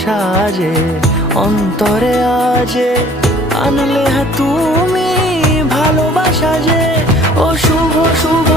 সাজে অন্তরে আজে আনলে তুমি ভালোবাসা যে ও শুভ শুভ